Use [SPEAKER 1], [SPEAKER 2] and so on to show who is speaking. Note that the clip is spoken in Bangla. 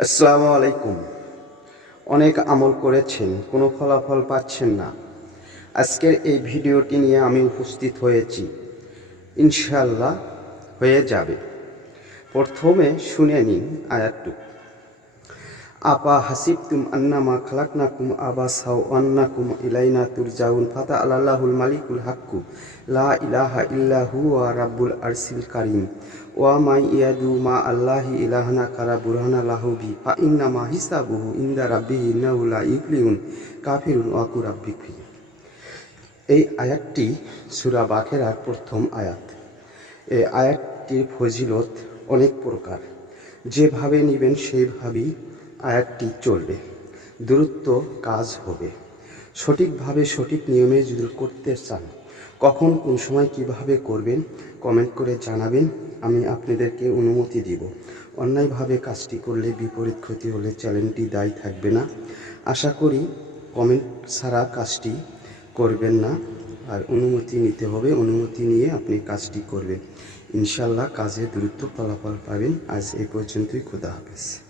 [SPEAKER 1] আসসালামু আলাইকুম। অনেক আমল করেছেন, কোনো ফলাফল পাচ্ছেন না। আজকের এই ভিডিওটি নিয়ে আমি উপস্থিত হয়েছি। ইনশাল্লাহ হয়ে যাবে। প্রথমে শুনে নিন আয়াতটুকু। আপা হাসিবতুম আন্নামা খালাকনাকুম আবাসাও আন্নাকুম ইলাইনা তুরজাউন ফাতা আল্লাহুল মালিকুল হাক্কু লা ইলাহা ইল্লা হুয়া রাব্বুল আরসিল কারিম ওয়া মাই ইয়াদু মা আল্লাহি ইলাহানা কারা বুরহানা লাহুবি ফা ইন্না মা হিসাবুহু ইন্দা রাব্বিহি ইন্নাহু লা ইফলিহুন কাফিরুন ওয়াকু রাব্বিক এই আয়াতটি সূরা বাকেরার প্রথম আয়াত। এই আয়াতটির ফজিলত অনেক প্রকার। যেভাবে নেবেন সেইভাবেই আয়াতটি চলবে। দূরত্ব কাজ হবে। সঠিকভাবে সঠিক নিয়মে যদি করতে চান, কখন, কোন সময় কীভাবে করবেন কমেন্ট করে জানাবেন, আমি আপনাদেরকে অনুমতি দিব। অন্যায়ভাবে কাজটি করলে বিপরীত ক্ষতি হলে চ্যানেলটি দায়ী থাকবে না। আশা করি কমেন্ট ছাড়া কাজটি করবেন না। আর অনুমতি নিতে হবে, অনুমতি নিয়ে আপনি কাজটি করবেন। ইনশাল্লাহ কাজে দ্রুত ফলাফল পাবেন। আজ এই পর্যন্তই, খোদা হাফেজ।